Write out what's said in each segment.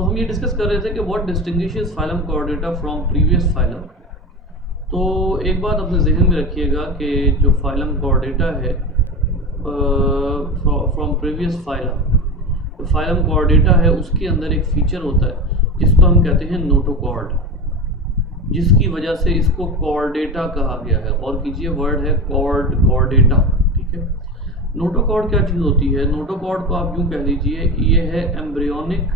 हम ये डिस्कस कर रहे थे कि what distinguishes phylum Chordata from previous phylum. तो एक बात अपने जहन में रखिएगा कि जो फाइलम कॉर्डेटा है फ्रॉम प्रीवियस फाइलम, तो फाइलम कॉर्डेटा है उसके अंदर एक फीचर होता है जिसको हम कहते हैं नोटोकॉर्ड, जिसकी वजह से इसको कॉर्डेटा कहा गया है। और कीजिए वर्ड है कॉर्डेटा, ठीक है। नोटोकॉर्ड क्या चीज़ होती है? नोटोकॉर्ड को आप यूँ कह लीजिए, ये है एम्ब्रियोनिक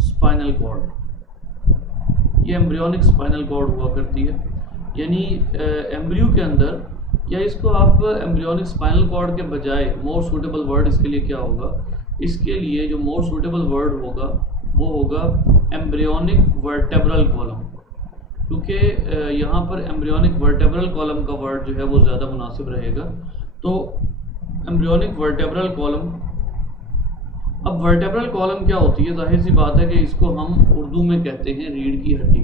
स्पाइनल कॉर्ड। ये एम्ब्रियोनिक स्पाइनल कॉर्ड हुआ करती है, यानी एम्ब्रियो के अंदर, या इसको आप एम्ब्रियोनिक स्पाइनल कॉर्ड के बजाय मोर सूटेबल वर्ड इसके लिए क्या होगा? इसके लिए जो मोर सूटेबल वर्ड होगा वो होगा एम्ब्रियोनिक वर्टेब्रल कॉलम, क्योंकि यहाँ पर एम्ब्रियोनिक वर्टेब्रल कॉलम का वर्ड जो है वो ज़्यादा मुनासिब रहेगा। तो एम्ब्रियोनिक वर्टेब्रल कॉलम, अब वर्टेब्रल कॉलम क्या होती है? जाहिर सी बात है कि इसको हम उर्दू में कहते हैं रीढ़ की हड्डी।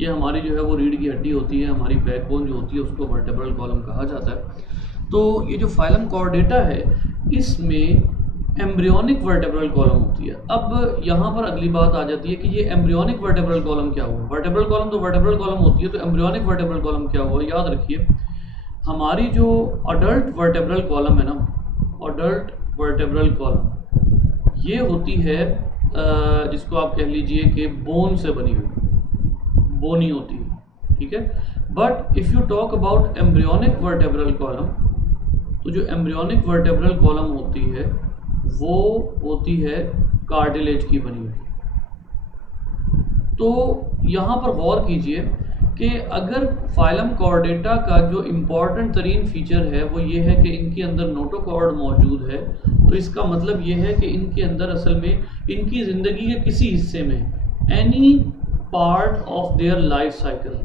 ये हमारी जो है वो रीढ़ की हड्डी होती है, हमारी बैकबोन जो होती है उसको वर्टेब्रल कॉलम कहा जाता है। तो ये जो फाइलम कॉर्डेटा है इसमें एम्ब्रियोनिक वर्टेब्रल कॉलम होती है। अब यहाँ पर अगली बात आ जाती है कि ये एम्ब्रियोनिक वर्टेब्रल कॉलम क्या हुआ? वर्टेब्रल कॉलम तो वर्टेब्रल कॉलम होती है, तो एम्ब्रियोनिक वर्टेब्रल कॉलम क्या हुआ? याद रखिए, हमारी जो अडल्ट वर्टेब्रल कॉलम है ना, अडल्ट वर्टेब्रल कॉलम, ये होती है जिसको आप कह लीजिए कि बोन से बनी हुई, बोनी होती है, ठीक है। But if you talk about embryonic vertebral column, तो जो एम्ब्रियोनिक वर्टेब्रल कॉलम होती है वो होती है कार्टिलेज की बनी हुई। तो यहाँ पर गौर कीजिए कि अगर फाइलम कॉर्डेटा का जो इम्पॉर्टेंट तरीन फीचर है वो ये है कि इनके अंदर नोटोकॉर्ड मौजूद है, तो इसका मतलब ये है कि इनके अंदर असल में इनकी ज़िंदगी के किसी हिस्से में, any part of their life cycle,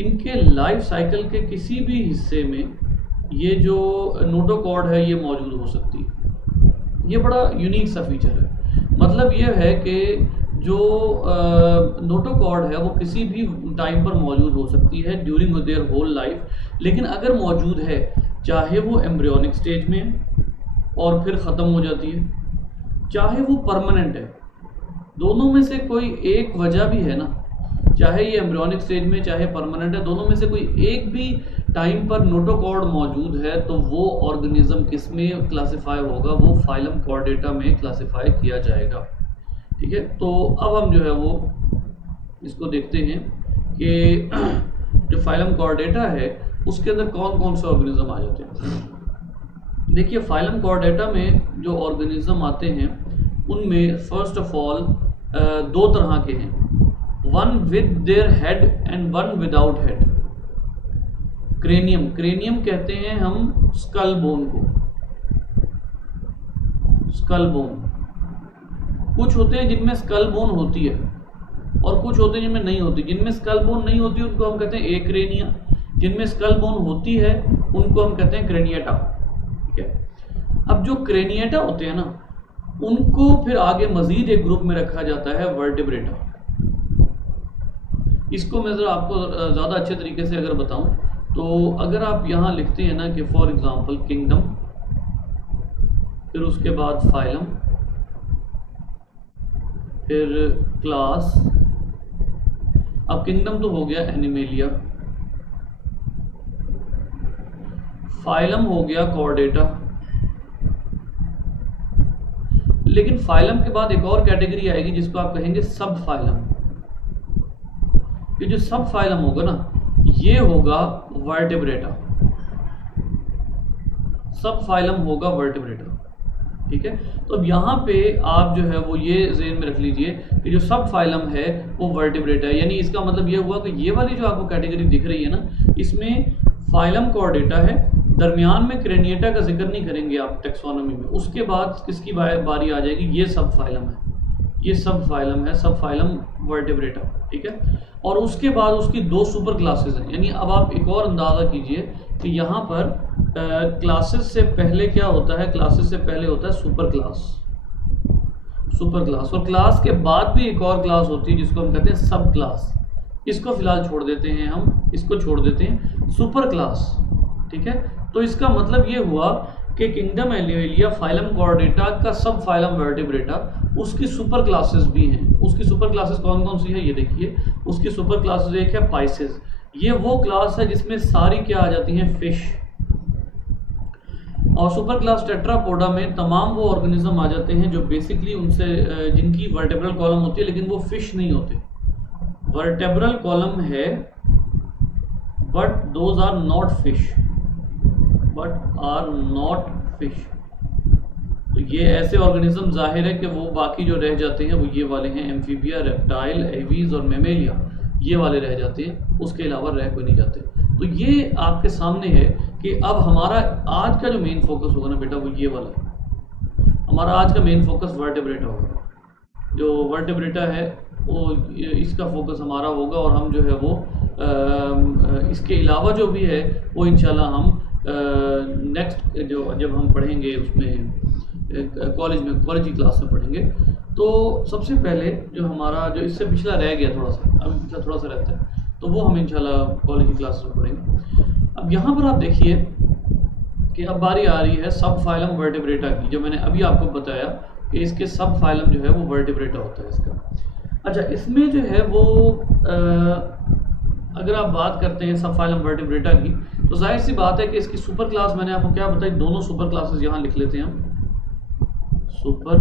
इनके लाइफ साइकिल के किसी भी हिस्से में ये जो नोटोकॉर्ड है ये मौजूद हो सकती है। ये बड़ा यूनिक सा फीचर है। मतलब ये है कि जो नोटोकॉर्ड है वो किसी भी टाइम पर मौजूद हो सकती है ड्यूरिंग देयर होल लाइफ, लेकिन अगर मौजूद है, चाहे वो एम्ब्रियोनिक स्टेज में है और फिर ख़त्म हो जाती है, चाहे वो परमानेंट है, दोनों में से कोई एक वजह भी है ना, चाहे ये एम्ब्रियोनिक स्टेज में चाहे परमानेंट है, दोनों में से कोई एक भी टाइम पर नोटोकॉर्ड मौजूद है, तो वो ऑर्गेनिज्म किस में क्लासिफाई होगा? वो फाइलम कॉर्डेटा में क्लासिफाई किया जाएगा, ठीक है। तो अब हम जो है वो इसको देखते हैं कि जो फाइलम कॉर्डेटा है उसके अंदर कौन कौन से ऑर्गेनिज्म आ जाते हैं। देखिए, फाइलम कॉर्डेटा में जो ऑर्गेनिज्म आते हैं उनमें फर्स्ट ऑफ ऑल दो तरह के हैं, one with their head and one without head. Cranium, cranium कहते हैं हम स्कल बोन को, स्कल बोन। कुछ होते हैं जिनमें स्कल बोन होती है और कुछ होते हैं जिनमें नहीं होती। जिनमें स्कल बोन नहीं होती उनको हम कहते हैं एक्रेनिया, जिनमें स्कल बोन होती है उनको हम कहते हैं क्रेनिएटा, ठीक है। अब जो क्रेनिएटा होते हैं ना, उनको फिर आगे मजीद एक ग्रुप में रखा जाता है वर्टिब्रेटा। इसको मैं जरा आपको ज़्यादा अच्छे तरीके से अगर बताऊं, तो अगर आप यहाँ लिखते हैं ना कि फॉर एग्जांपल किंगडम, फिर उसके बाद फाइलम, फिर क्लास। अब किंगडम तो हो गया एनिमेलिया, फाइलम हो गया कॉर्डेटा, लेकिन फाइलम के बाद एक और कैटेगरी आएगी जिसको आप कहेंगे सब फाइलम। ये जो सब फाइलम होगा ना, ये होगा वर्टिब्रेटा, सब फाइलम होगा वर्टिब्रेटा, ठीक है। तो अब यहाँ पे आप जो है वो ये ज़हन में रख लीजिए कि जो सब फाइलम है वो वर्टिब्रेटा है, यानी इसका मतलब ये हुआ कि ये वाली जो आपको कैटेगरी दिख रही है ना, इसमें फाइलम कॉर्डेटा है, दरमियान में क्रेनिएटा का जिक्र नहीं करेंगे आप टेक्सोनॉमी में, उसके बाद किसकी बारी आ जाएगी? ये सब फाइलम है, ये सब फाइलम है, सब फाइलम वर्टिब्रेटा, ठीक है। और उसके बाद उसकी दो सुपर क्लासेस हैं, यानी अब आप एक और अंदाज़ा कीजिए कि यहाँ पर क्लासेस से पहले क्या होता है? क्लासेस से पहले होता है सुपर क्लास, सुपर क्लास, और क्लास के बाद भी एक और क्लास होती है जिसको हम कहते हैं सब क्लास। इसको फिलहाल छोड़ देते हैं हम, इसको छोड़ देते हैं, सुपर क्लास, ठीक है। तो इसका मतलब ये हुआ कि किंगडम एनिमेलिया फाइलम कॉर्डेटा का सब फाइलम वर्टिब्रेटा, उसकी सुपर क्लासेस भी हैं। उसकी सुपर क्लासेस कौन कौन सी है ये देखिए। उसकी सुपर क्लासेस एक है पाइसेस, ये वो क्लास है जिसमें सारी क्या आ जाती हैं, फिश। और सुपर क्लास टेट्रापोडा में तमाम वो ऑर्गेनिज्म आ जाते हैं जो बेसिकली उनसे जिनकी वर्टेब्रल कॉलम होती है लेकिन वो फिश नहीं होते। वर्टेब्रल कॉलम है but those are not fish, तो ये ऐसे ऑर्गेनिज्म जाहिर है कि वो बाकी जो रह जाते हैं वो ये वाले हैं, एम्फीबिया, रेप्टाइल, एवीज और मेमेलिया, ये वाले रह जाते हैं, उसके अलावा रह कोई नहीं जाते। तो ये आपके सामने है कि अब हमारा आज का जो मेन फोकस होगा ना बेटा वो ये वाला है। हमारा आज का मेन फोकस वर्टेब्रेटा होगा। जो वर्टेब्रेटा है वो इसका फोकस हमारा होगा और हम जो है वो इसके अलावा जो भी है वो इंशाल्लाह हम नेक्स्ट जो जब हम पढ़ेंगे उसमें कॉलेज में, कॉलेज की क्लास में पढ़ेंगे। तो सबसे पहले जो हमारा जो इससे पिछला रह गया थोड़ा सा, अभी पिछला थोड़ा सा रहता है, तो वो हम इंशाल्लाह कॉलेज की क्लास में पढ़ेंगे। अब यहाँ पर आप देखिए कि अब बारी आ रही है सब फाइलम वर्टिब्रेटा की, जो मैंने अभी आपको बताया कि इसके सब फाइलम जो है वो वर्टिब्रेटा होता है इसका। अच्छा, इसमें जो है वो अगर आप बात करते हैं सब फाइलम वर्टिब्रेटा की, तो जाहिर सी बात है कि इसकी सुपर क्लास मैंने आपको क्या बताई, दोनों सुपर क्लासेस यहाँ लिख लेते हैं हम। सुपर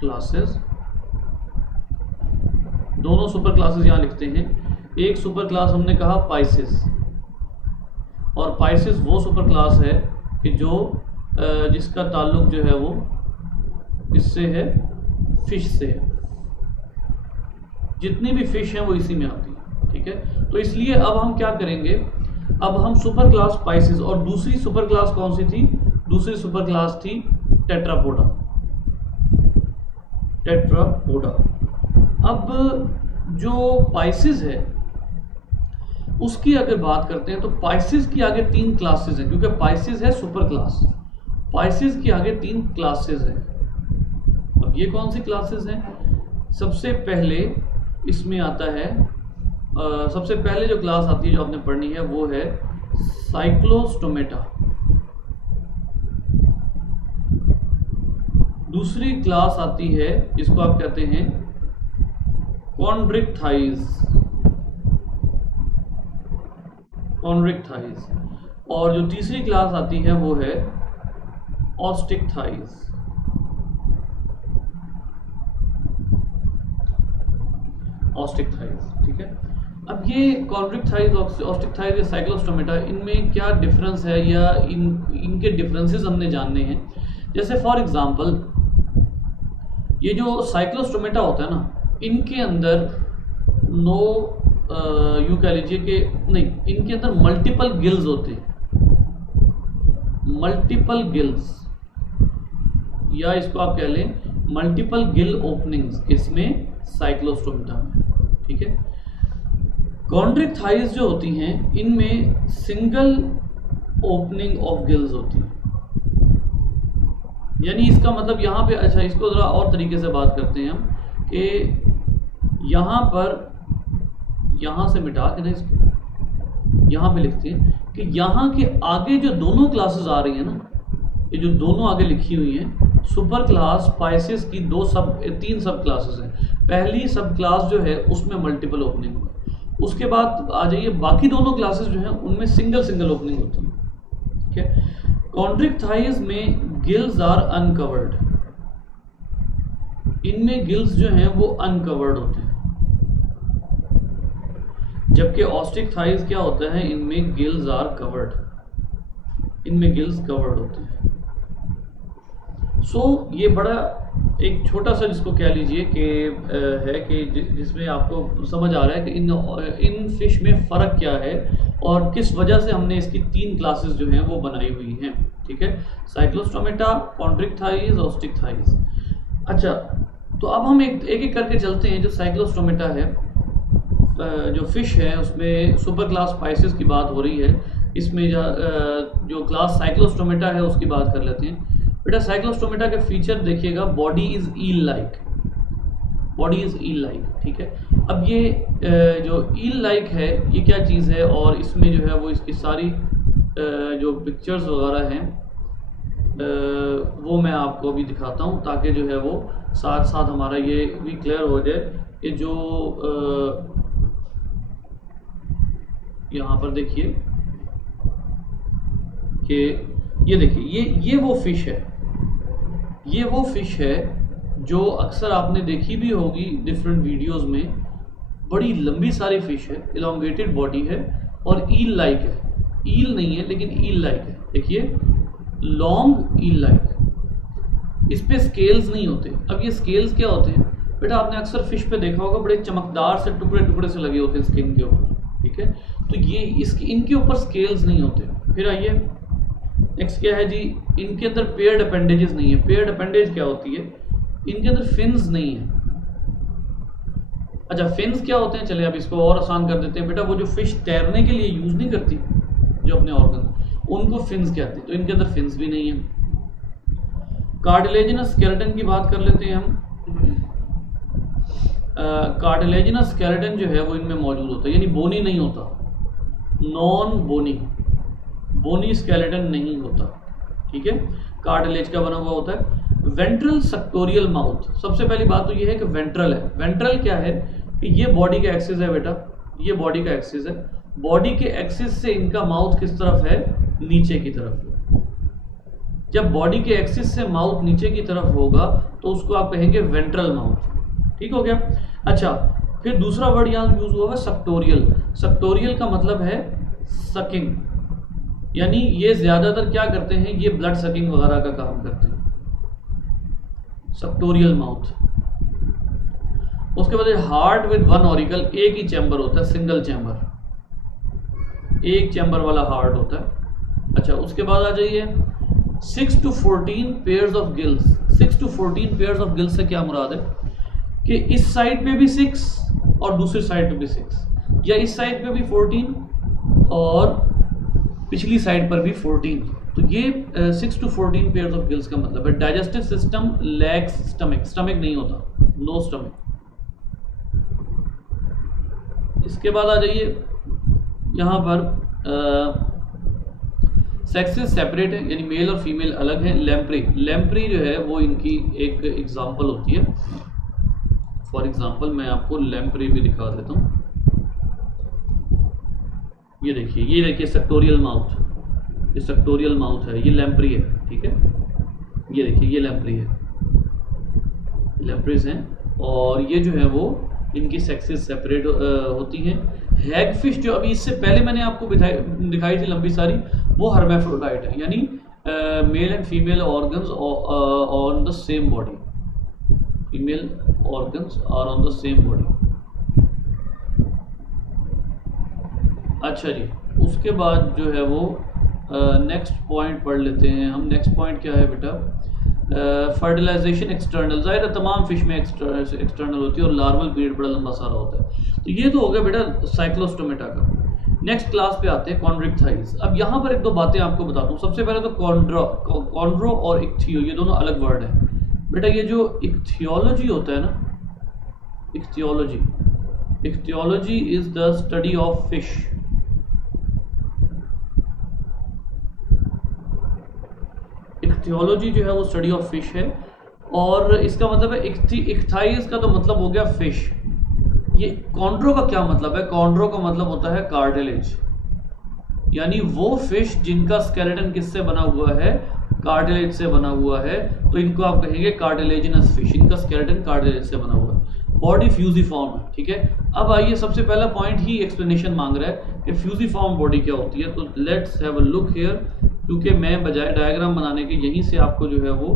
क्लासेस, दोनों सुपर क्लासेस यहाँ लिखते हैं। एक सुपर क्लास हमने कहा पाइसेस, और पाइसेस वो सुपर क्लास है कि जो जिसका ताल्लुक जो है वो इससे है, फिश से है। जितनी भी फिश हैं वो इसी में आती है, ठीक है। तो इसलिए अब हम क्या करेंगे, अब हम सुपर क्लास पाइसेस, और दूसरी सुपर क्लास कौन सी थी, दूसरी सुपर क्लास थी टेट्रापोडा, टेट्रापोडा। अब जो पाइसेस है उसकी अगर बात करते हैं तो पाइसेस की आगे 3 क्लासेस हैं, क्योंकि पाइसेस है सुपर क्लास, पाइसेस की आगे 3 क्लासेस हैं। अब ये कौन सी क्लासेस हैं, सबसे पहले इसमें आता है सबसे पहले जो क्लास आती है जो आपने पढ़नी है वो है साइक्लोस्टोमेटा। दूसरी क्लास आती है जिसको आप कहते हैं कॉन्ड्रिक्थाइज, कॉन्ड्रिक्थाइज। और जो तीसरी क्लास आती है वो है ऑस्टिक्थाइज, ऑस्टिक्थाइज, ठीक है। अब ये कॉन्ड्रिक्थाइज, ऑस्टिक्थाइज या साइक्लोस्टोमेटा, इनमें क्या डिफरेंस है या इनके डिफरेंसेस हमने जानने हैं। जैसे फॉर एग्जांपल ये जो साइक्लोस्टोमेटा होता है ना, इनके अंदर यूं कह लीजिए कि नहीं, इनके अंदर मल्टीपल गिल्स होते हैं, मल्टीपल गिल्स, या इसको आप कह लें मल्टीपल गिल ओपनिंग्स, इसमें साइक्लोस्टोमेटा में, ठीक है। कॉन्ड्रिक्थाइज जो होती हैं इनमें सिंगल ओपनिंग ऑफ गिल्स होती है। यानी इसका मतलब यहाँ पे, अच्छा इसको जरा और तरीके से बात करते हैं हम कि यहाँ पर, यहाँ से मिटा के ना इसको यहाँ पे लिखते हैं कि यहाँ के आगे जो दोनों क्लासेस आ रही हैं ना, ये जो दोनों आगे लिखी हुई हैं, सुपर क्लास पाइसेस की 3 सब क्लासेस हैं। पहली सब क्लास जो है उसमें मल्टीपल ओपनिंग होगा, उसके बाद आ जाइए बाकी दोनों क्लासेस जो हैं उनमें सिंगल ओपनिंग होती है, ठीक है। कॉन्ड्रिक्थाइज में गिल्स आर अनकवर्ड, इनमें गिल्स जो हैं वो अनकवर्ड होते हैं, जबकि ऑस्टिक्थाइज क्या होता है, इनमें गिल्स आर कवर्ड, इनमें गिल्स कवर्ड होते हैं। ये बड़ा एक छोटा सा जिसको कह लीजिए कि है कि जिसमें आपको समझ आ रहा है कि इन फिश में फ़र्क क्या है और किस वजह से हमने इसकी 3 क्लासेस जो हैं वो बनाई हुई हैं, ठीक है। साइक्लोस्टोमेटा, कॉन्ड्रिक्थाइज, ऑस्टिक्थाइज। अच्छा, तो अब हम एक करके चलते हैं। जो साइक्लोस्टोमेटा है, जो फिश है, उसमें सुपर क्लास पाइसेस की बात हो रही है, इसमें जो क्लास साइक्लोस्टोमेटा है उसकी बात कर लेते हैं। बेटा साइक्लोस्टोमेटा के फीचर देखिएगा, body is eel like, body is eel like, ठीक है। अब ये जो ईल लाइक है ये क्या चीज़ है, और इसमें जो है वो इसकी सारी जो पिक्चर्स वगैरह हैं वो मैं आपको अभी दिखाता हूँ, ताकि जो है वो साथ साथ हमारा ये भी क्लियर हो जाए कि जो यहाँ पर देखिए कि ये देखिए ये वो फिश है, ये वो फिश है जो अक्सर आपने देखी भी होगी डिफरेंट वीडियोस में। बड़ी लंबी सारी फिश है, इलोंगेटेड बॉडी है और ईल लाइक है। ईल नहीं है लेकिन ईल लाइक है, देखिए लॉन्ग ईल लाइक। इस पे स्केल्स नहीं होते। अब ये स्केल्स क्या होते हैं बेटा, आपने अक्सर फिश पे देखा होगा, बड़े चमकदार से टुकड़े टुकड़े से लगे होते हैं स्किन के ऊपर, ठीक है। तो ये इनके ऊपर स्केल्स नहीं होते। फिर आइए नेक्स्ट क्या है जी, इनके अंदर पेयर्ड अपेंडेजेस नहीं है। पेयर्ड अपेंडेज क्या होती है, इनके अंदर फिन्स नहीं है। अच्छा फिन्स क्या होते हैं, चले अब इसको और आसान कर देते हैं बेटा। वो जो फिश तैरने के लिए यूज नहीं करती जो अपने ऑर्गन, उनको फिन्स कहते हैं। तो इनके अंदर फिन्स भी नहीं है। कार्टिलेजिनस स्केलेटन की बात कर लेते हैं हम। कार्टिलेजिनस स्केलेटन जो है वो इनमें मौजूद होता है, यानी बोनी नहीं होता, नॉन बोनी, बोनी स्केलेटन नहीं होता, ठीक है। कार्टिलेज का बना हुआ होता है। वेंट्रल सेक्टोरियल माउथ, सबसे पहली बात तो ये है कि वेंट्रल है। वेंट्रल क्या है कि ये बॉडी का एक्सिस है बेटा, ये बॉडी का एक्सिस है। बॉडी के एक्सिस से इनका माउथ किस तरफ है, नीचे की तरफ है। जब बॉडी के एक्सिस से माउथ नीचे की तरफ होगा तो उसको आप कहेंगे वेंट्रल माउथ, ठीक हो गया। अच्छा फिर दूसरा वर्ड यहाँ यूज हुआ है सेक्टोरियल। सेक्टोरियल का मतलब है सकिंग, यानी ये ज्यादातर क्या करते हैं, ये ब्लड सकिंग वगैरह का काम करते हैं। Sectoral mouth. उसके बाद हार्ट विद वन ऑरिकल, एक ही चैम्बर होता है, सिंगल चैम्बर, एक चैम्बर वाला हार्ट होता है। अच्छा उसके बाद आ जाइए 6 to 14 pairs of gills. 6 to 14 pairs of gills से क्या मुराद है कि इस साइड पे भी 6 और दूसरी साइड पे भी 6, या इस साइड पे भी 14 और पिछली साइड पर भी 14। तो ये 6 to 14 पेयर्स ऑफ गिल्स का मतलब है। Digestive system lakhs stomach, stomach नहीं होता, नो स्टमक। इसके बाद आ जाइए यहाँ पर सेक्सेस सेपरेट है, यानी मेल और फीमेल अलग है। लैम्प्री, लैम्प्री जो है वो इनकी एक एग्जांपल होती है। फॉर एग्जांपल मैं आपको लैम्प्री भी दिखा देता हूँ। ये देखिए सेक्टोरियल माउथ, ये सेक्टोरियल माउथ है, ये लैम्प्री है, ठीक है। ये देखिए ये लैम्प्री है, लैम्प्रीज हैं। और ये जो है वो इनकी सेक्सेस सेपरेट होती हैं। हैगफिश जो अभी इससे पहले मैंने आपको दिखाई थी लंबी सारी, वो हर्मेफ्रोडाइट है, यानी male and female organs on the same body, female organs are on the same body. अच्छा जी, उसके बाद जो है वो नेक्स्ट पॉइंट पढ़ लेते हैं हम। नेक्स्ट पॉइंट क्या है बेटा, फर्टिलाइजेशन एक्सटर्नल। जाहिर है तमाम फिश में एक्सटर्नल होती है और लार्वल पीरियड बड़ा लंबा सारा होता है। तो ये तो हो गया बेटा साइक्लोस्टोमेटा का। नेक्स्ट क्लास पे आते हैं कॉन्ड्रिक्थाइज। अब यहाँ पर एक दो बातें आपको बताता हूँ। सबसे पहले तो कॉन्ड्रो और इक्थियो, ये दोनों अलग वर्ड है बेटा। ये जो इक्थियोलॉजी होता है ना, ichthyology is the study of fish. Ichthyology जो है वो स्टडी ऑफ फिश है, और इसका मतलब है इक्थाइज का तो मतलब हो गया फिश। ये कॉन्ड्रो का क्या मतलब है, कॉन्ड्रो का मतलब होता है कार्टिलेज, यानी वो फिश जिनका स्केलेटन किससे बना हुआ है, कार्टिलेज से बना हुआ है। तो इनको आप कहेंगे कार्टिलेजिनस फिश, इनका स्केलेटन कार्टिलेज से बना हुआ है। बॉडी फ्यूजिफॉर्म है, ठीक है। अब आइए सबसे पहला पॉइंट ही एक्सप्लेनेशन मांग रहा है कि फ्यूजिफॉर्म बॉडी क्या होती है। तो let's have a look here, क्योंकि मैं बजाय डायग्राम बनाने के यहीं से आपको जो है वो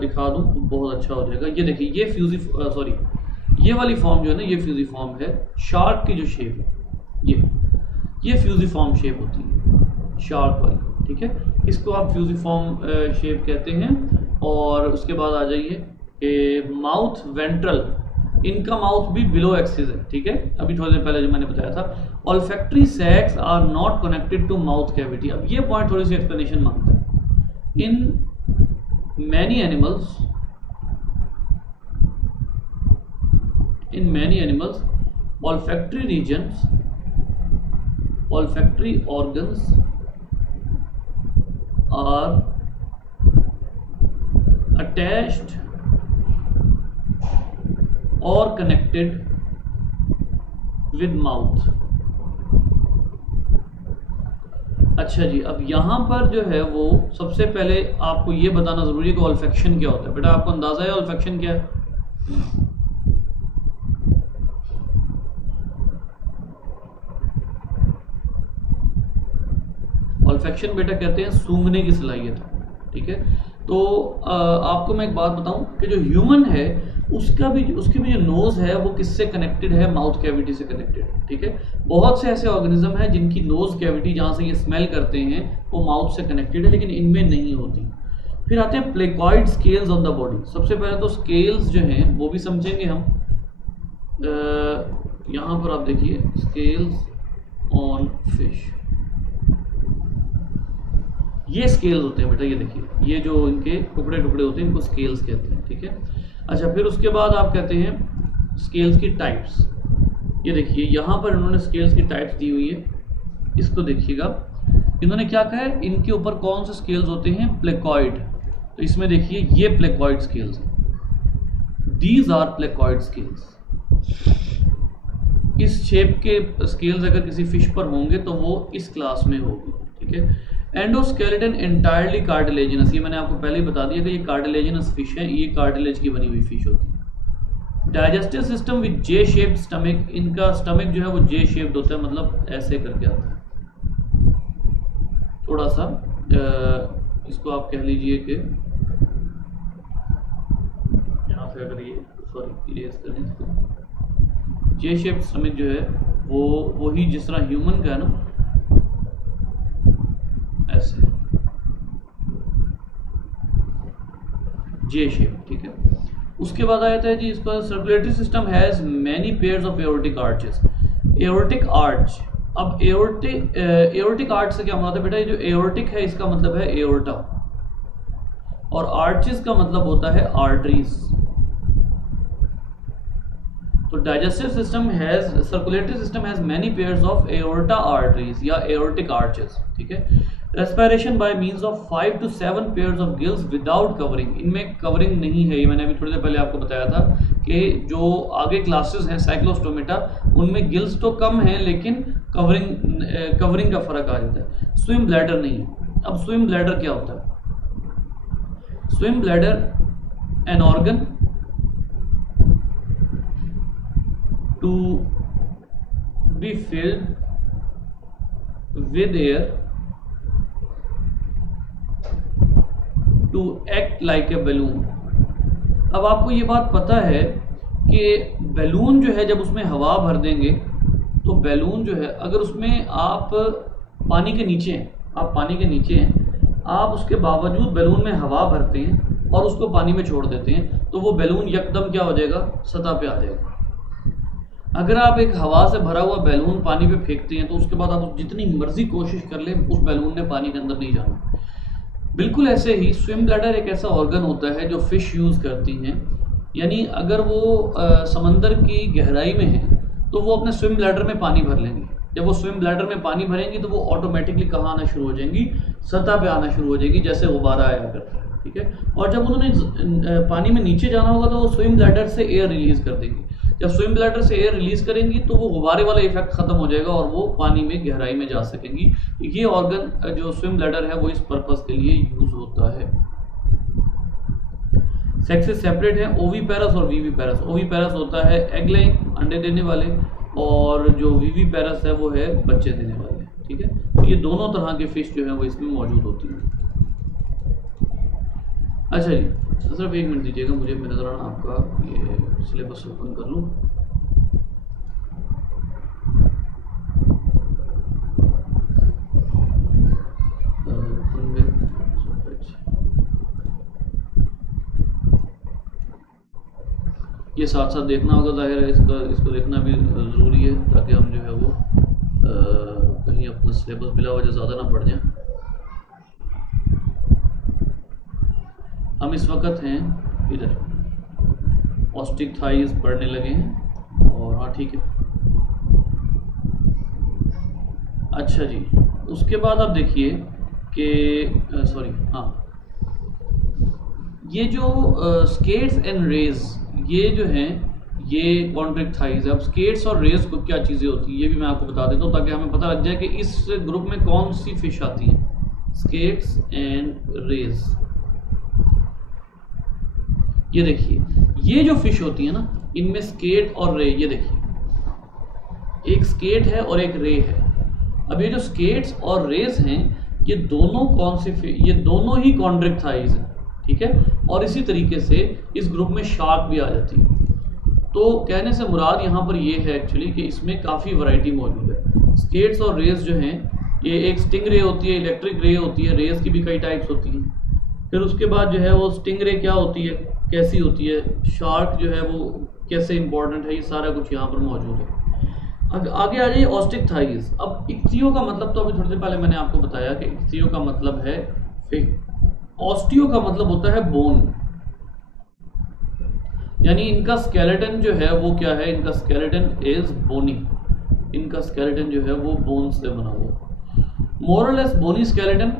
दिखा दूं तो बहुत अच्छा हो जाएगा। ये देखिए ये ये वाली फॉर्म जो है ना, ये फ्यूजिफॉर्म है। शार्क की जो शेप है ये फ्यूजिफॉर्म शेप होती है, शार्क वाली, ठीक है। इसको आप फ्यूजिफॉर्म शेप कहते हैं। और उसके बाद आ जाइए कि माउथ वेंट्रल, इनका माउथ भी बिलो एक्सिस है, ठीक है। अभी थोड़ी देर पहले जो मैंने बताया था। Olfactory sacs are not connected to mouth cavity. अब ये पॉइंट थोड़ी सी एक्सप्लेनेशन मांगता है। In many animals olfactory regions, olfactory organs are attached और कनेक्टेड विद माउथ। अच्छा जी, अब यहां पर जो है वो सबसे पहले आपको ये बताना जरूरी है कि ऑल्फैक्शन क्या होता है। बेटा आपको अंदाजा है ऑल्फैक्शन क्या है? ऑल्फैक्शन बेटा कहते हैं सूंघने की सलाहियत, ठीक है। तो आपको मैं एक बात बताऊं कि जो ह्यूमन है उसकी भी जो नोज है वो किससे कनेक्टेड है? माउथ कैविटी से कनेक्टेड, ठीक है। बहुत से ऐसे ऑर्गेनिज्म हैं जिनकी नोज कैविटी जहां से ये स्मेल करते हैं वो माउथ से कनेक्टेड है, लेकिन इनमें नहीं होती। फिर आते हैं placoid scales on the body. सबसे पहले तो स्केल्स जो हैं वो भी समझेंगे हम। यहां पर आप देखिए स्केल्स ऑन फिश, ये स्केल्स होते हैं बेटा, ये देखिए, ये जो इनके टुकड़े टुकड़े होते हैं इनको स्केल्स कहते हैं, ठीक है। अच्छा, फिर उसके बाद आप कहते हैं स्केल्स की टाइप्स। ये देखिए यहाँ पर इन्होंने स्केल्स की टाइप्स दी हुई है, इसको देखिएगा। इन्होंने क्या कहा है, इनके ऊपर कौन से स्केल्स होते हैं? प्लेकॉइड। तो इसमें देखिए ये प्लेकॉइड स्केल्स हैं, दीज आर प्लेकॉइड स्केल्स। इस शेप के स्केल्स अगर किसी फिश पर होंगे तो वो इस क्लास में होगी, ठीक है। एंडोस्केलेटन एंटायरली कार्टिलेजिनस, ये मैंने आपको पहले ही बता दिया कि ये कार्टिलेजिनस फिश है, ये कार्टिलेज की बनी हुई फिश होती है। Digestive system with J shaped stomach, इनका स्टमक जो है वो जे शेप्ड होता है, मतलब ऐसे करके आता है। थोड़ा सा इसको आप कह लीजिए कि यहाँ से अगर ये इरेज करें इसको, जे शेप्ड स्टमक जो है वो वही जिस तरह ह्यूमन का है ना, ऐसे जे शेप, ठीक है। उसके बाद आता है जी इसका circulatory system has many pairs of aortic arches. Aortic arch, अब एओर्टिक आर्च से क्या मतलब है बेटा? ये जो एओर्टिक है इसका मतलब है एओर्टा, और आर्चेस का मतलब होता है आर्टरीज। तो digestive system has, circulatory system has many pairs of aorta arteries या एओर्टिक आर्चेस, ठीक है। Respiration by means of 5 to 7 pairs of gills without covering, इनमें कवरिंग नहीं है। ये मैंने अभी थोड़ी देर पहले आपको बताया था कि जो आगे क्लासेस हैं साइक्लोस्टोमेटा, उनमें गिल्स तो कम हैं लेकिन कवरिंग का फर्क आ जाता है। स्विम ब्लैडर नहीं है। अब स्विम ब्लैडर क्या होता है? Swim bladder an organ to be filled with air to act like a balloon. अब आपको ये बात पता है कि बैलून जो है जब उसमें हवा भर देंगे तो बैलून जो है, अगर उसमें आप पानी के नीचे हैं, आप उसके बावजूद बैलून में हवा भरते हैं और उसको पानी में छोड़ देते हैं तो वो बैलून यकदम क्या हो जाएगा? सतह पे आ जाएगा। अगर आप एक हवा से भरा हुआ बैलून पानी पे फेंकते हैं तो उसके बाद आप जितनी मर्जी कोशिश कर ले, उस बैलून ने पानी के अंदर नहीं जाना। बिल्कुल ऐसे ही स्विम ब्लैडर एक ऐसा ऑर्गन होता है जो फिश यूज करती हैं, यानी अगर वो समंदर की गहराई में है तो वो अपने स्विम ब्लैडर में पानी भर लेंगी। जब वो स्विम ब्लैडर में पानी भरेंगी तो वो ऑटोमेटिकली कहाँ आना शुरू हो जाएंगी? सतह पे आना शुरू हो जाएगी, जैसे गुब्बारा आया करता है, ठीक है। और जब उन्होंने पानी में नीचे जाना होगा तो वो स्विम ब्लैडर से एयर रिलीज कर देंगी। जब स्विम ब्लैडर से एयर रिलीज करेंगी तो वो गुब्बारे वाला इफेक्ट खत्म हो जाएगा और वो पानी में गहराई में जा सकेंगी। ये ऑर्गन जो स्विम ब्लैडर है वो इस पर्पस के लिए यूज होता है। सेक्सेस सेपरेट है, ओवीपेरस और वीवीपेरस। ओवीपेरस होता है एग लेइंग, अंडे देने वाले, और जो वीवीपेरस है वो है बच्चे देने वाले, ठीक है। तो ये दोनों तरह के फिश जो है वो इसमें मौजूद होती हैं। अच्छा जी, तो सिर्फ 1 मिनट दीजिएगा मुझे, मेरा ज़रा आपका ये सिलेबस ओपन कर लूँ। ये साथ साथ देखना होगा, जाहिर है इसको देखना भी ज़रूरी है ताकि हम जो है वो कहीं अपना सिलेबस बिला वजह ज़्यादा ना पड़ जाए। हम इस वक्त हैं इधर, ऑस्टिक थाइज पढ़ने लगे हैं, और हाँ ठीक है। अच्छा जी, उसके बाद आप देखिए कि सॉरी, हाँ ये जो स्केट्स एंड रेज ये जो हैं ये कॉन्ट्रिक थाइज है। अब स्केट्स और रेज को क्या चीज़ें होती हैं ये भी मैं आपको बता देता हूँ ताकि हमें पता लग जाए कि इस ग्रुप में कौन सी फिश आती है। स्केट्स एंड रेज, ये देखिए ये जो फिश होती है ना इनमें स्केट और रे, ये देखिए एक स्केट है और एक रे है। अब ये जो स्केट्स और रेस हैं ये दोनों कौन से, ये दोनों ही कॉन्ड्रिक थाइज हैं, ठीक है। और इसी तरीके से इस ग्रुप में शार्क भी आ जाती है। तो कहने से मुराद यहाँ पर ये है एक्चुअली कि इसमें काफ़ी वैरायटी मौजूद है। स्केट्स और रेस जो हैं ये एक स्टिंग रे होती है, इलेक्ट्रिक रे होती है, रेस की भी कई टाइप्स होती हैं। फिर उसके बाद जो है वो स्टिंग रे क्या होती है, कैसी होती है, शार्क जो है वो कैसे इंपॉर्टेंट है, ये सारा कुछ यहाँ पर मौजूद है। आगे आ जाइए ऑस्टिक थाइज। अब इक्तियो का मतलब तो अभी थोड़ी देर पहले मैंने आपको बताया कि इक्तियो का मतलब है फिश, ऑस्टियो का मतलब होता है बोन, यानी इनका स्केलेटन जो है वो क्या है, इनका स्केलेटन इज बोनी, इनका स्केलेटन जो है वो बोन से बना हुआ, मोर और लेस बोनी स्केलेटन।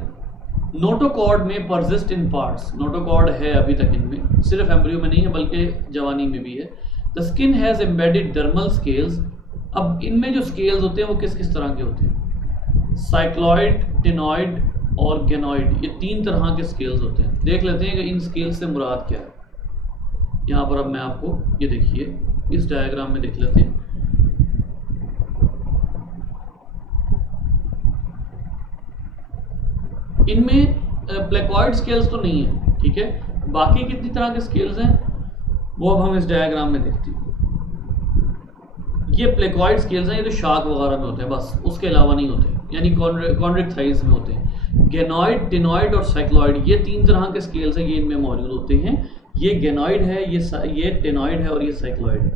नोटोकॉर्ड में परसिस्ट इन पार्ट्स, नोटोकॉर्ड है अभी तक इनमें, सिर्फ एम्ब्रियो में नहीं है बल्कि जवानी में भी है। The skin has embedded dermal scales. अब इनमें जो स्केल्स होते हैं वो किस किस तरह के होते हैं, साइक्लॉइड, टेनॉइड और गेनॉइड, ये 3 तरह के स्केल्स होते हैं। देख लेते हैं कि इन स्केल्स से मुराद क्या है। यहाँ पर अब मैं आपको ये देखिए इस डायग्राम में देख लेते हैं। इनमें प्लेकॉइड स्केल्स तो नहीं है, ठीक है। बाकी कितनी तरह के स्केल्स हैं वो अब हम इस डायग्राम में देखते हैं। ये प्लेकॉइड स्केल्स हैं, ये तो शार्क वगैरह में होते हैं बस, उसके अलावा नहीं होते, यानी कॉन्ड्रिक थाइज में होते हैं। गेनॉइड, टेनॉइड और साइक्लॉइड, ये 3 तरह के स्केल्स हैं, ये इनमें मौजूद होते हैं। ये गेनॉइड है, ये टेनॉइड है और ये साइक्लॉइड है।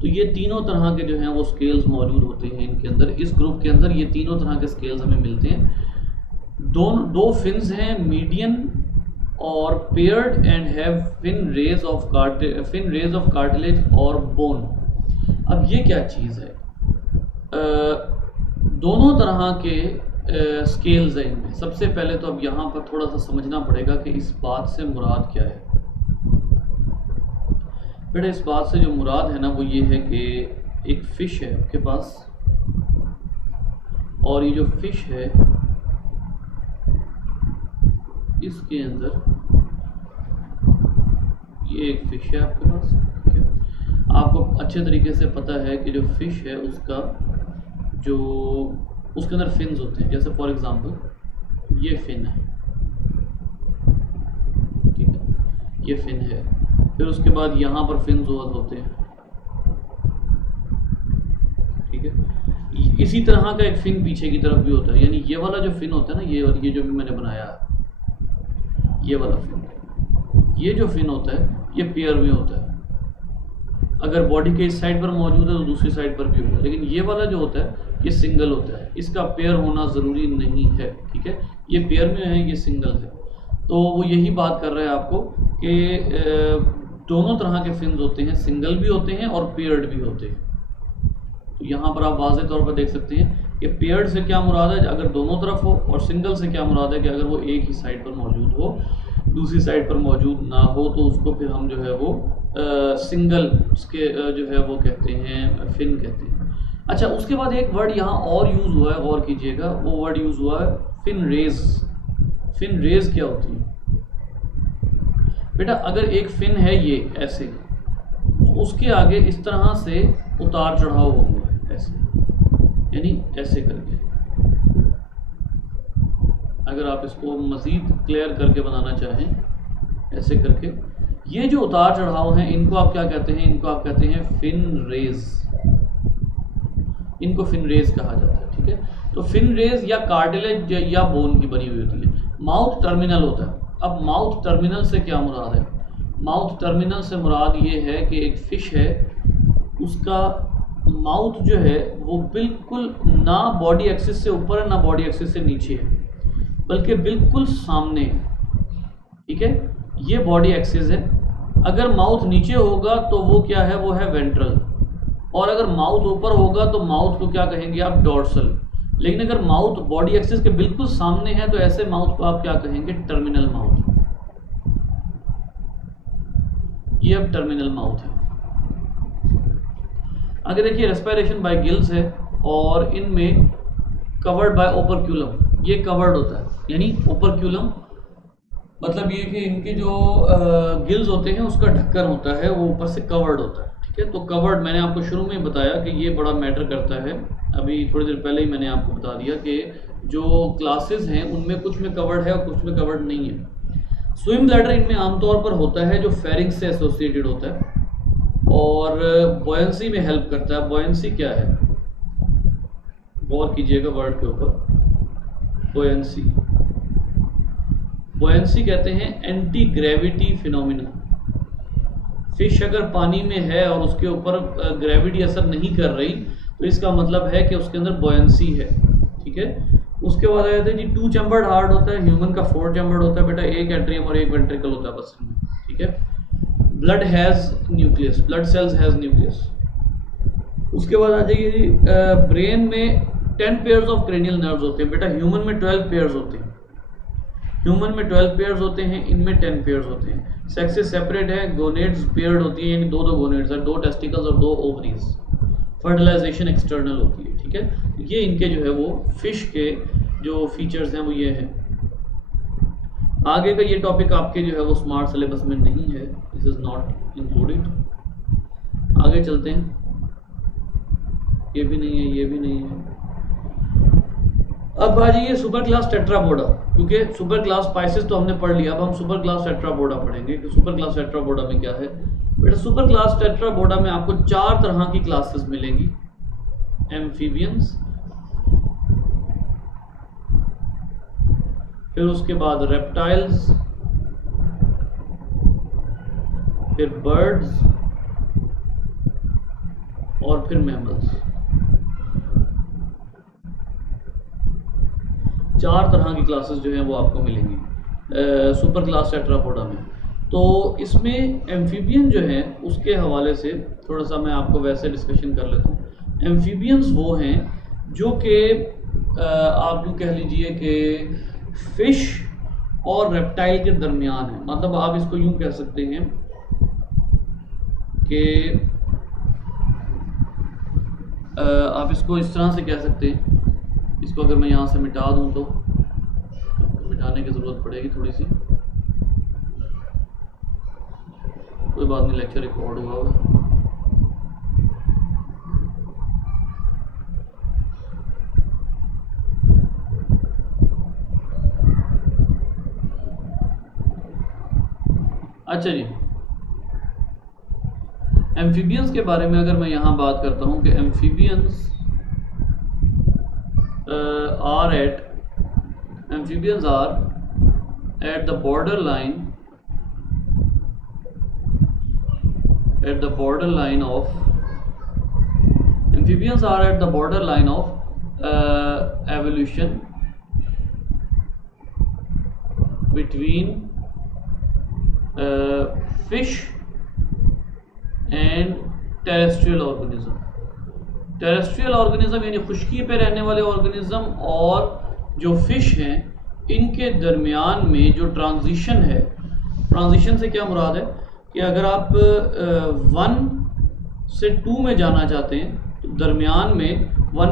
तो ये तीनों तरह के जो हैं वो स्केल्स मौजूद होते हैं इनके अंदर, इस ग्रुप के अंदर ये तीनों तरह के स्केल्स हमें मिलते हैं। दो फिन्स हैं, मीडियन और paired, and have fin rays of cartilage और बोन। अब ये क्या चीज़ है, दोनों तरह के स्केल्स हैं इनमें। सबसे पहले तो अब यहाँ पर थोड़ा सा समझना पड़ेगा कि इस बात से मुराद क्या है। बेटा इस बात से जो मुराद है ना वो ये है कि एक फ़िश है आपके पास, और ये जो फ़िश है इसके अंदर ये एक फ़िश है आपके पास, ठीक है। आपको अच्छे तरीके से पता है कि जो फ़िश है उसका जो उसके अंदर फिन्स होते हैं, जैसे फॉर एग्जांपल ये फिन है, ठीक है, ये फिन है। फिर उसके बाद यहाँ पर फिन्स होते हैं, ठीक है। इसी तरह का एक फिन पीछे की तरफ भी होता है, यानी ये वाला जो फिन होता है ना, ये जो भी मैंने बनाया ये वाला फिन, ये जो फिन होता है ये पेयर में होता है। अगर बॉडी के इस साइड पर मौजूद है तो दूसरी साइड पर भी होगा, लेकिन ये वाला जो होता है ये सिंगल होता है, इसका पेयर होना ज़रूरी नहीं है, ठीक है। ये पेयर में है, ये सिंगल है। तो वो यही बात कर रहे हैं आपको कि दोनों तरह के फिन्स होते हैं, सिंगल भी होते हैं और पेयर्ड भी होते हैं। तो यहाँ पर आप वाज़ेह तौर पर देख सकते हैं कि पेयर्ड से क्या मुराद है अगर दोनों तरफ हो, और सिंगल से क्या मुराद है कि अगर वो एक ही साइड पर मौजूद हो, दूसरी साइड पर मौजूद ना हो, तो उसको फिर हम जो है वो सिंगल उसके जो है वो कहते हैं, फिन कहते हैं। अच्छा, उसके बाद एक वर्ड यहाँ और यूज़ हुआ है, गौर कीजिएगा, वो वर्ड यूज़ हुआ है फिन रेज। फिन रेज क्या होती है बेटा, अगर एक फिन है ये ऐसे, उसके आगे इस तरह से उतार चढ़ाव होगा ऐसे, यानी ऐसे करके। अगर आप इसको मज़ीद क्लियर करके बनाना चाहें, ऐसे करके, ये जो उतार चढ़ाव हैं इनको आप क्या कहते हैं, इनको आप कहते हैं फिन रेज, इनको फिन रेज कहा जाता है, ठीक है। तो फिन रेज या कार्टिलेज या बोन की बनी हुई होती है। माउथ टर्मिनल होता है। अब माउथ टर्मिनल से क्या मुराद है, माउथ टर्मिनल से मुराद ये है कि एक फ़िश है, उसका माउथ जो है वो बिल्कुल ना बॉडी एक्सिस से ऊपर है ना बॉडी एक्सिस से नीचे है, बल्कि बिल्कुल सामने, ठीक है। ये बॉडी एक्सिस है। अगर माउथ नीचे होगा तो वो क्या है, वो है वेंट्रल, और अगर माउथ ऊपर होगा तो माउथ को क्या कहेंगे आप, डॉर्सल। लेकिन अगर माउथ बॉडी एक्सिस के बिल्कुल सामने है तो ऐसे माउथ को आप क्या कहेंगे, टर्मिनल माउथ। ये अब टर्मिनल माउथ है। आगे देखिए रेस्पिरेशन बाय गिल्स है और इनमें कवर्ड बाय ओपरक्यूलम, ये कवर्ड होता है, यानी ओपरक्यूलम मतलब ये कि इनके जो गिल्स होते हैं उसका ढक्कन होता है वो ऊपर से कवर्ड होता है, ठीक है। तो कवर्ड मैंने आपको शुरू में बताया कि ये बड़ा मैटर करता है, अभी थोड़ी देर पहले ही मैंने आपको बता दिया कि जो क्लासेस हैं उनमें कुछ में कवर्ड है और कुछ में कवर्ड नहीं है। स्विम ब्लैडर इनमें आमतौर पर होता है जो फेरिंग्स से एसोसिएटेड होता है और बॉयंसी में हेल्प करता है। बॉयंसी क्या है, गौर कीजिएगा वर्ड के ऊपर, बॉयंसी। बॉयंसी कहते हैं एंटी ग्रेविटी फिनोमिना। फिश अगर पानी में है और उसके ऊपर ग्रेविटी असर नहीं कर रही तो इसका मतलब है कि उसके अंदर बॉयंसी है, ठीक है। उसके बाद आ जाते हैं जी 2 चैम्बर्ड हार्ट होता है, ह्यूमन का 4 चैम्बर्ड होता है बेटा, एक एट्रियम और एक वेंट्रिकल होता है बस, ठीक है। Blood has nucleus, blood cells has nucleus. उसके बाद आ जाइए जी ब्रेन में 10 पेयर्स ऑफ क्रेनियल नर्व्स होते हैं बेटा, ह्यूमन में 12 पेयर्स होते हैं, ह्यूमन में 12 पेयर्स होते हैं, इनमें 10 पेयर्स होते हैं। सेक्सेस सेपरेट है, गोनेड्स पेयर्ड होती है, यानी 2 गोनेड्स है, 2 टेस्टिकल्स और 2 ओवरीज। फर्टिलाइजेशन एक्सटर्नल होती है, ठीक है। ये इनके जो है वो फिश के जो फीचर्स हैं वो ये हैं। आगे का ये टॉपिक आपके जो है वो स्मार्ट सिलेबस में नहीं है, दिस इज नॉट इंक्लूडेड। आगे चलते हैं, ये भी नहीं है, ये भी नहीं है। अब आ जाइए सुपर क्लास टेट्रापोडा, क्योंकि सुपर क्लास स्पाइसेस तो हमने पढ़ लिया, अब हम सुपर क्लास टेट्रापोडा पढ़ेंगे कि सुपर क्लास टेट्रापोडा में क्या है। बेटा सुपर क्लास टेट्रापोडा में आपको 4 तरह की क्लासेस मिलेंगी, एम्फीबियंस, फिर उसके बाद रेप्टाइल्स, फिर बर्ड्स और फिर मैमल्स। 4 तरह की क्लासेस जो हैं वो आपको मिलेंगी सुपर क्लास टेट्रापोडा में। तो इसमें एम्फीबियन जो है उसके हवाले से थोड़ा सा मैं आपको वैसे डिस्कशन कर लेता हूँ। एम्फीबियंस वो हैं जो कि आप यूँ कह लीजिए कि फिश और रेप्टाइल के दरमियान है, मतलब आप इसको यूँ कह सकते हैं कि आप इसको इस तरह से कह सकते हैं, इसको अगर मैं यहाँ से मिटा दूँ तो मिटाने की ज़रूरत पड़ेगी थोड़ी सी, कोई बात नहीं, लेक्चर रिकॉर्ड हुआ होगा। अच्छा जी, एम्फीबियंस के बारे में अगर मैं यहाँ बात करता हूँ कि amphibians are at the borderline of amphibians are at the borderline of evolution between fish and terrestrial organism। Terrestrial organism यानी खुश्की पे रहने वाले ऑर्गेनिज्म और जो फिश हैं इनके दरमियान में जो ट्रांजिशन है, ट्रांजिशन से क्या मुराद है कि अगर आप 1 से 2 में जाना चाहते हैं तो दरमियान में 1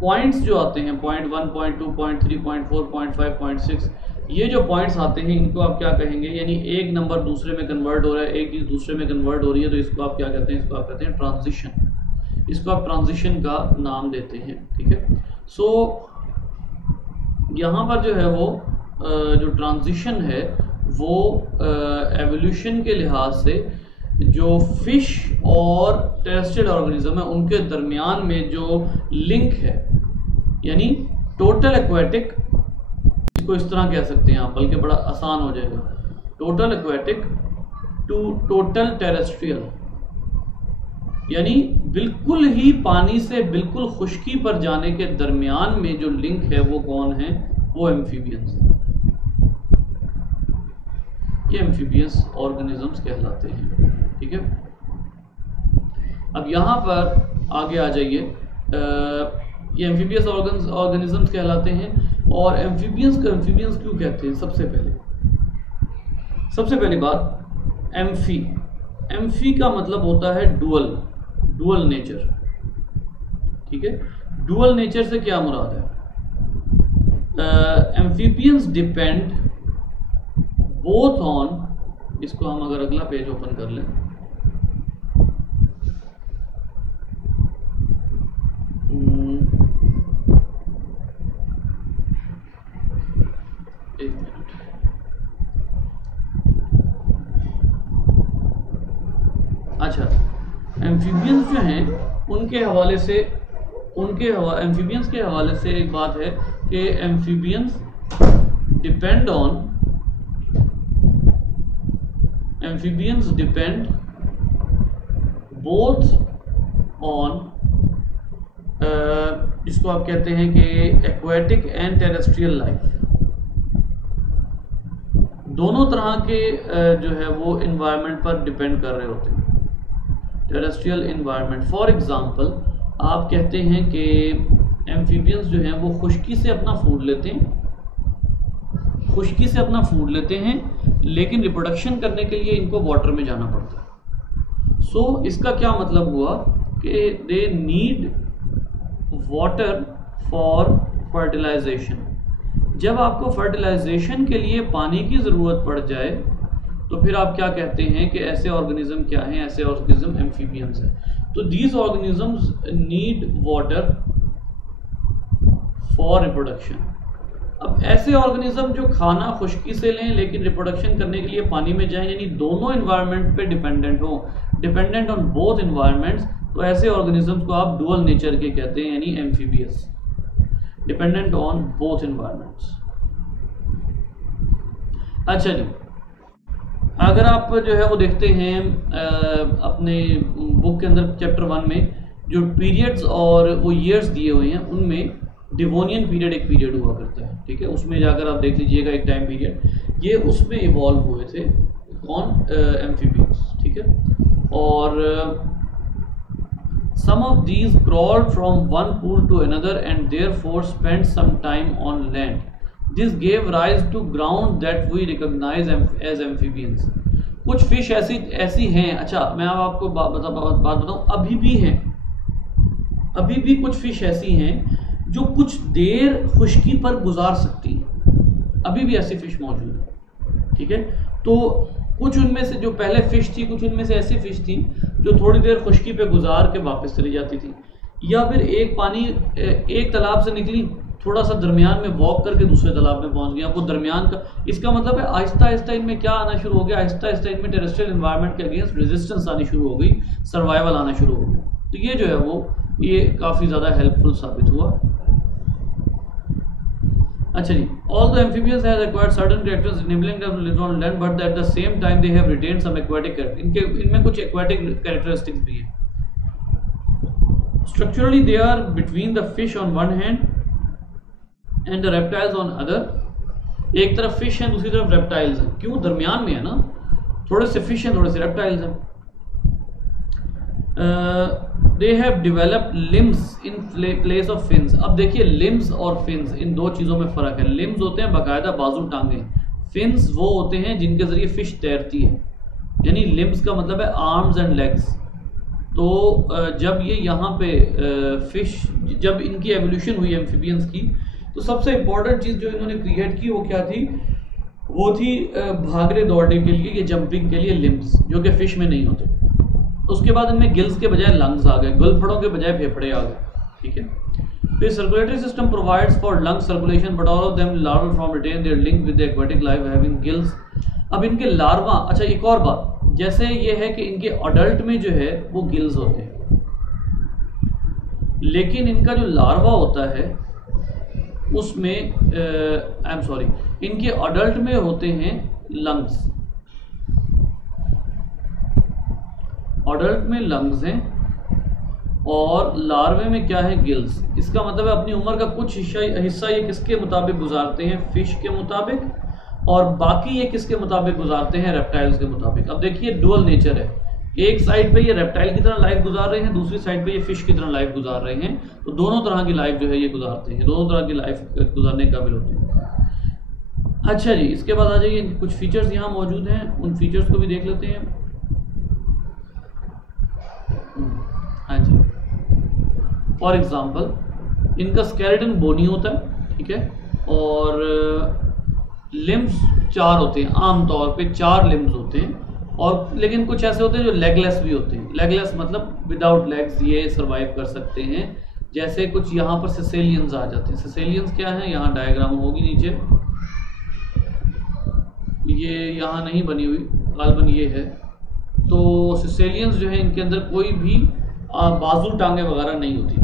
पॉइंट्स जो आते हैं, point 1, point 2, point 3, point 4, point 5, point 6, ये जो पॉइंट्स आते हैं इनको आप क्या कहेंगे, यानी एक नंबर दूसरे में कन्वर्ट हो रहा है, एक चीज़ दूसरे में कन्वर्ट हो रही है, तो इसको आप क्या कहते हैं, इसको आप कहते हैं ट्रांजिशन। इसको आप ट्रांजिशन का नाम देते हैं, ठीक है। सो यहाँ पर जो है वो जो ट्रांजिशन है वो एवोल्यूशन के लिहाज से जो फिश और टेरेस्ट्रियल ऑर्गेनिज्म है उनके दरमियान में जो लिंक है, यानी टोटल एक्वेटिक, इसको इस तरह कह सकते हैं आप, बल्कि बड़ा आसान हो जाएगा, total aquatic to total terrestrial, यानी बिल्कुल ही पानी से बिल्कुल खुश्की पर जाने के दरमियान में जो लिंक है वो कौन है, वो एम्फीबियंस है। ये एम्फीबियस ऑर्गेनिजम्स कहलाते हैं, ठीक है। अब यहाँ पर आगे आ जाइए, ये एम्फीबियस ऑर्गेनिजम्स कहलाते हैं। और एम्फीबियंस को एम्फीबियंस क्यों कहते हैं? सबसे पहली बात, एम्फी एम्फी का मतलब होता है डुअल नेचर। ठीक है, डुअल नेचर से क्या मुराद है? एम्फीबियंस डिपेंड बोथ ऑन, इसको हम अगर अगला पेज ओपन कर लें, एक मिनट, अच्छा, एम्फीबियंस जो हैं उनके हवाले से, एम्फीबियंस के हवाले से एक बात है कि एम्फीबियंस डिपेंड बोथ ऑन, जिसको आप कहते हैं कि एक्वेटिक एंड टेरेस्ट्रियल लाइफ, दोनों तरह के जो है वो इन्वायरमेंट पर डिपेंड कर रहे होते हैं। टेरेस्ट्रियल इन्वायरमेंट, फॉर एग्जांपल आप कहते हैं कि एम्फीबियंस जो हैं वो खुश्की से अपना फूड लेते हैं, लेकिन रिप्रोडक्शन करने के लिए इनको वाटर में जाना पड़ता है। सो इसका क्या मतलब हुआ कि they need water for fertilization. जब आपको फर्टिलाइजेशन के लिए पानी की ज़रूरत पड़ जाए तो फिर आप क्या कहते हैं कि ऐसे ऑर्गेनिज्म क्या हैं? ऐसे ऑर्गेनिज्म एम्फीबियंस हैं। तो these organisms need water for reproduction. अब ऐसे ऑर्गेनिज्म जो खाना खुश्की से लें लेकिन रिप्रोडक्शन करने के लिए पानी में जाएं, यानी दोनों इन्वायरमेंट पे डिपेंडेंट ऑन बोथ इन्वायरमेंट्स, तो ऐसे ऑर्गेनिजम्स को आप डुअल नेचर के कहते हैं, यानी amphibious, dependent on both environments. अच्छा जी, अगर आप जो है वो देखते हैं अपने बुक के अंदर चैप्टर 1 में जो पीरियड्स और वो ईयर्स दिए हुए हैं, उनमें डिवोनियन पीरियड एक पीरियड हुआ करता है। ठीक है, उसमें जाकर आप देख लीजिएगा एक टाइम पीरियड, ये उसमें इवॉल्व हुए थे कौन? एम्फीबियंस। ठीक है, और some of these crawled from one pool to another and therefore spent some time on land. This gave rise to ground that we recognize as amphibians. कुछ फिश ऐसी हैं, अच्छा मैं अब आपको बात बताऊं, अभी भी कुछ फिश ऐसी हैं जो कुछ देर खुश्की पर गुजार सकती हैं, अभी भी ऐसी फिश मौजूद है। ठीक है, तो कुछ उनमें से जो पहले फिश थी, कुछ उनमें से ऐसी फिश थी जो थोड़ी देर खुश्की पे गुजार के वापस चली जाती थी, या फिर एक तालाब से निकली, थोड़ा सा दरमियान में वॉक करके दूसरे तालाब में पहुंच गया। आपको दरमियान का इसका मतलब है आहिस्ता आहिस्ता इनमें क्या आना शुरू हो गया, आहिस्ता आहिस्ता इनमें टेरेस्ट्रियल एनवायरनमेंट के अगेंस्ट रेजिस्टेंस आनी शुरू हो गई, सर्वाइवल आना शुरू हो गया। तो ये जो है वो ये काफ़ी ज़्यादा हेल्पफुल साबित हुआ। अच्छा जी, although amphibians have acquired certain characteristics enabling them to live on land, but at the same time they have retained some aquatic characteristics. इनमें कुछ aquatic characteristics भी हैं। Structurally they are between the fish on one hand and the reptiles on other. एक तरफ fish हैं, दूसरी तरफ reptiles हैं। क्यों? दरमियान में है ना, थोड़े से फिश हैं, थोड़े से रेप्टाइल्स हैं। They have developed limbs in place of fins. अब देखिए limbs और fins, इन दो चीज़ों में फ़र्क है। limbs होते हैं बाकायदा बाजू टांगे, fins वो होते हैं जिनके ज़रिए फिश तैरती है, यानी limbs का मतलब है arms and legs। तो जब ये यहाँ पे फिश, जब इनकी एवोल्यूशन हुई एम्फीबियंस की, तो सबसे इम्पोर्टेंट चीज़ जो इन्होंने क्रिएट की वो क्या थी? वो थी भागने दौड़ने के लिए, ये जंपिंग के लिए लिम्स, जो कि फिश में नहीं होते। उसके बाद इनमें गिल्स के बजाय लंग्स आ गए, गलफड़ों के बजाय फेफड़े आ गए। ठीक है, फिर circulatory system provides for lung circulation, but all of them larval form retain their link with the aquatic life having gills. अब इनके लार्वा, अच्छा एक और बात, जैसे ये है कि इनके अडल्ट में जो है वो गिल्स होते हैं, लेकिन इनका जो लार्वा होता है उसमें इनके अडल्ट में होते हैं लंग्स, अडल्ट में लंग्स हैं और लार्वे में क्या है? गिल्स। इसका मतलब है अपनी उम्र का कुछ हिस्सा ये किसके मुताबिक गुजारते हैं? फिश के मुताबिक, और बाकी ये किसके मुताबिक गुजारते हैं? रेप्टाइल्स के मुताबिक। अब देखिए डुअल नेचर है, एक साइड पे ये रेप्टाइल की तरह लाइफ गुजार रहे हैं, दूसरी साइड पे ये फिश की तरह लाइफ गुजार रहे हैं, तो दोनों तरह की लाइफ जो है ये गुजारते हैं, दोनों तरह की लाइफ गुजारने के काबिल होते हैं। अच्छा जी, इसके बाद आ जाइए, कुछ फीचर्स यहाँ मौजूद हैं, उन फीचर्स को भी देख लेते हैं। फॉर एग्जाम्पल इनका स्केलेटन बोनी होता है, ठीक है, और लिम्स 4 होते हैं, आमतौर पे 4 लिम्स होते हैं, और लेकिन कुछ ऐसे होते हैं जो लेगलेस भी होते हैं। लेगलेस मतलब विदाउट लेग्स ये सरवाइव कर सकते हैं। जैसे कुछ यहाँ पर सिसेलियंस आ जाते हैं। सिसेलियंस क्या है, यहाँ डायग्राम होगी नीचे, ये यहाँ नहीं बनी हुई, गालबन ये है। तो सिसेलियंस जो है इनके अंदर कोई भी बाजू टांगे वगैरह नहीं होती।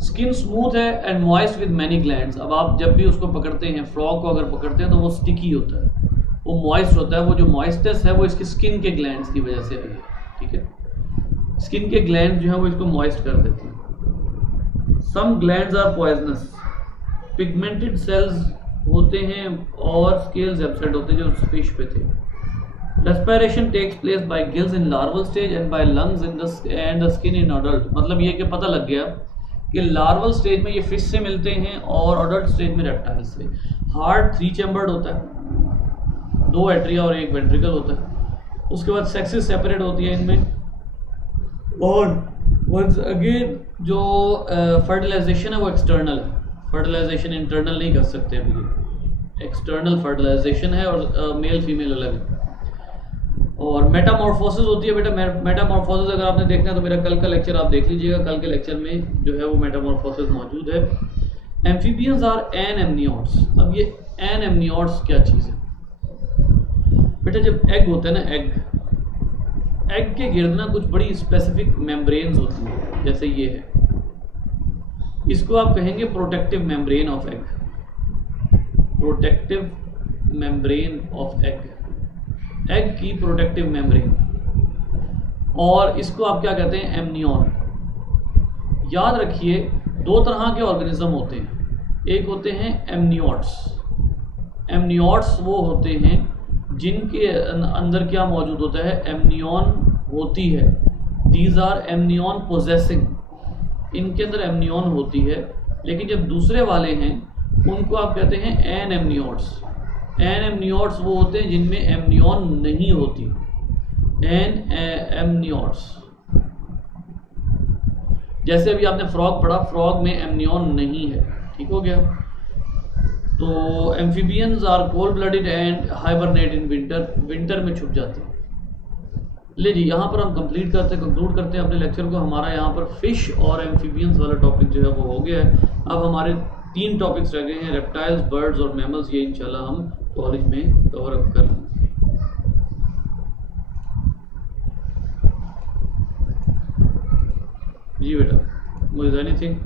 स्किन स्मूथ है and moist with many glands. अब आप जब भी उसको पकड़ते हैं, फ्रॉग को अगर पकड़ते हैं तो वो स्टिकी होता है, वो मॉइस्ट होता है। वो जो मॉइस्टनेस है वो इसकी स्किन के ग्लैंड्स की वजह से आई है, ठीक है। स्किन के ग्लैंड्स जो है वो इसको मॉइस्ट कर देते हैं। Some glands are poisonous, pigmented cells होते हैं और स्केल्स एब्सेंट होते हैं जो फिश पे थे। Respiration takes place by gills in larval stage and by lungs in the skin in adult. मतलब ये कि पता लग गया कि लार्वल स्टेज में ये फिश से मिलते हैं और अडल्ट स्टेज में रेप्टाइल से। हार्ट 3 चैम्बर्ड होता है, 2 एट्रिया और 1 वेंट्रिकल होता है। उसके बाद सेक्सेस सेपरेट होती है इनमें, और वंस अगेन जो फर्टिलाइजेशन है वो एक्सटर्नल है, फर्टिलाइजेशन इंटरनल नहीं कर सकते अभी, ये एक्सटर्नल फर्टिलाइजेशन है और मेल फीमेल अलग है। और मेटामॉर्फोसिस होती है। बेटा मेटामॉर्फोसिस अगर आपने देखना है तो मेरा कल का लेक्चर आप देख लीजिएगा, कल के लेक्चर में जो है वो मेटामॉर्फोसिस मौजूद है। Amphibians are anamniotes. अब ये एनेमनियोट्स क्या चीज़ है बेटा, जब एग होता है ना, एग के गिर्द ना कुछ बड़ी स्पेसिफिक मेम्ब्रेन्स होती हैं, जैसे ये है, इसको आप कहेंगे protective membrane of egg, protective membrane of egg, egg की प्रोटेक्टिव मेम्ब्रेन। और इसको आप क्या कहते हैं, एमनियन। याद रखिए 2 तरह के ऑर्गेनिज्म होते हैं, एक होते हैं एमनियोट्स। एमनियोट्स वो होते हैं जिनके अंदर क्या मौजूद होता है, एमनियन होती है। दीज आर एमनियन पोजेसिंग, इनके अंदर एमनियन होती है। लेकिन जब दूसरे वाले हैं उनको आप कहते हैं एनेमनियोट्स। एनेमनियोट्स वो होते हैं जिनमें एमनियन नहीं होती, एनेमनियोट्स। जैसे अभी आपने फ्रॉग पढ़ा, फ्रॉग में एमनियन नहीं है, ठीक हो गया। तो amphibians are cold blooded and hibernate in winter, winter में छुप जाते हैं। ले जी, यहाँ पर हम कंक्लूड करते हैं अपने लेक्चर को। हमारा यहाँ पर फिश और एम्फीबियंस वाला टॉपिक जो है वो हो गया है। अब हमारे 3 टॉपिक्स रह गए हैं, रेप्टाइल्स, बर्ड्स और मैमल्स। ये इंशाल्लाह हम कॉलेज में कवर अप कर लेंगे। जी बेटा, मुझे एनीथिंग